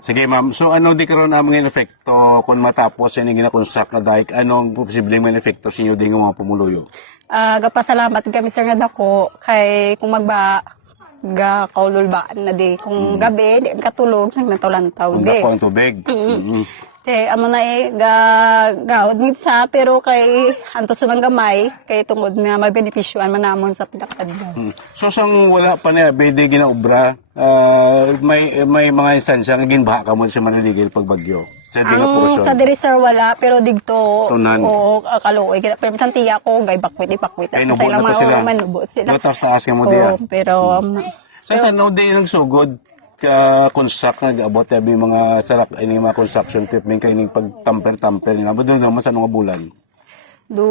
Sige ma'am, so ano di karon ang mga efekto kung matapos yan yung ginakonstruct na dike, anong posibleng mga efekto sa inyo di nga mga pumuluyo? Ah, gapasalamat kami sir nga dako kay kung magba ga kaululbaan na di kung gabi di katulog sang natulantaw Kung di. dako ang tubig. Mhm. Te amo na eh ga gahod mitsa pero kay anto sa nang gamay kay tungod nga mabenepisyoan man namon sa pinakadlaw. Mm. So sang wala pa na bede ginaobra, ah, may may mga instansya nga ginbaha ka mo sa Manaligil pag bagyo. Sa di nga Ang porosyon. sa diri sir wala pero digto So, none. o kaluoy kaya pero minsan tiya ko gay bakwit ipakwit Ay, sa nubot sila na to sila. manubot sila. Pero taas ka mo Oo, diyan. pero um, Sa isa no di nang sugod ka construct nga abot tabi mga sarak ini mga construction equipment kay ning pagtamper-tamper nila. Budong naman sa mga bulan. do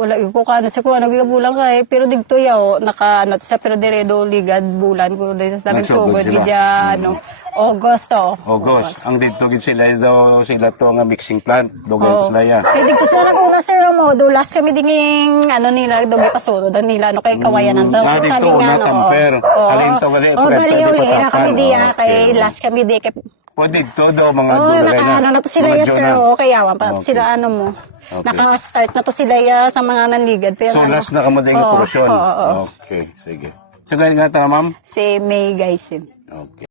wala ko kano sa ano gyud bulan kay pero digto yaw naka ano sa pero dire do ligad bulan ko diri sa daming sugod sila. gidya ano August oh. August. Ang dito gid sila daw sila to nga mixing plant. Dogan Oo. sila ya. Kay digto sa naguna sir mo do last kami dinging ano nila do gipasunod ang nila no kay kawayan ang Ah, dito, una, tamper. Alin to, wali, Oh, pwede, bali uli kami diya oh, kay okay. last kami di kay Pwede dito daw mga Oh, dugay naka ano na to sila ya sir. Oh, kaya awan pa Okay. sila ano mo. Okay. Naka-start na to sila ya sa mga nanligad pero So ano. last na kamading Oo, porosyon. oo, oo. Okay, sige. So ganyan nga tara ma'am. Si May Gaisin. Okay.